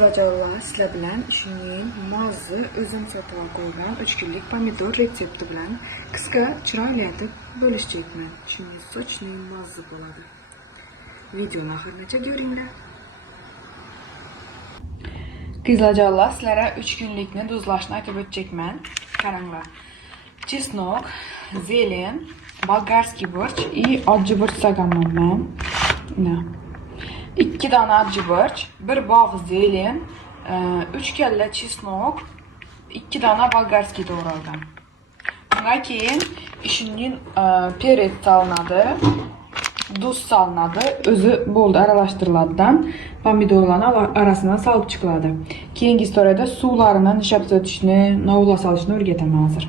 Vajalar sizlar bilan shuning mazzi o'zim sotib qo'ygan 3 kunlik pomidor retsepti bilan qisqa chiroyli etib bo'lishacakman. Shuning sochning mazzi bo'ladi. Videoni oxirigacha ko'ringlar. Qizlarlar sizlarga 3 kunlikni dozlashni aytib o'tacakman. Qaranglar. Chesnok, zelen, bolgarskiy borch и oddiy borch saganman. Na. 2 dona acı borch, 1 bog' zelen, 3 kalla chesnok, 2 dona bolgarskiy to'g'ralgan. Bundan keyin ishning peret solinadi, duz solinadi, o'zi bo'ldi aralashtiriladidan pomidorlarni arasidan solib chiqiladi. Keyingi istoriyada suvlarini nishab o'tishni, novla solishni o'rgataman hozir.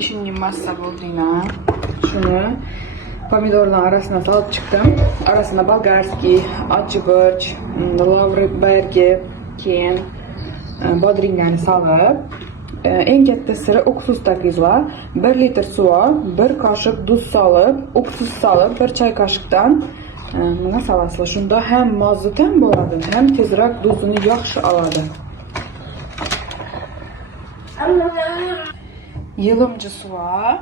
Ishning massa bo'ldilar. Shuni pomidorlar arasına salib chiqdim. Arasına bolgarskiy, acı borch, lavri bargi, keyin bodringani solib, eng katta siri oksusda qizlar 1 litr suv, 1 qoshiq duz solib, oksus solib, 1 choy qoshiqdan buna solasizlar. Shunda ham mazza tam bo'ladi, ham tezroq duzini yaxshi oladi. Yılımcı suva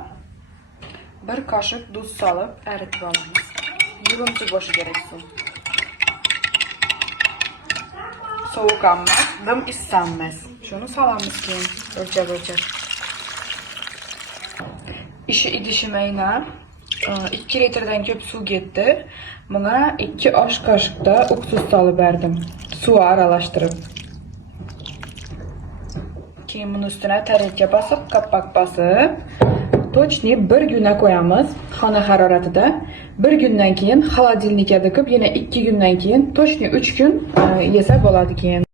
1 kaşık duz salıp eritib olamiz. Yılımcı boşı gerek su. Soğuk olmaz, dım islanmaz. Şunu salamiz keyin ölçep. İşi idişimeyne 2 litreden köp su getdi. Buna 2 osh kaşıkda oksus salıp verdim. Suyu aralaştırıp. Keyin bunun üstüne tereyağı basıp, kapak basıp точно 1 güne koyamiz xona haroratida. 1 gündən keyin xolodilnikka dikib, yana 2 gündən keyin точно 3 gün yesa bo'ladi keyin.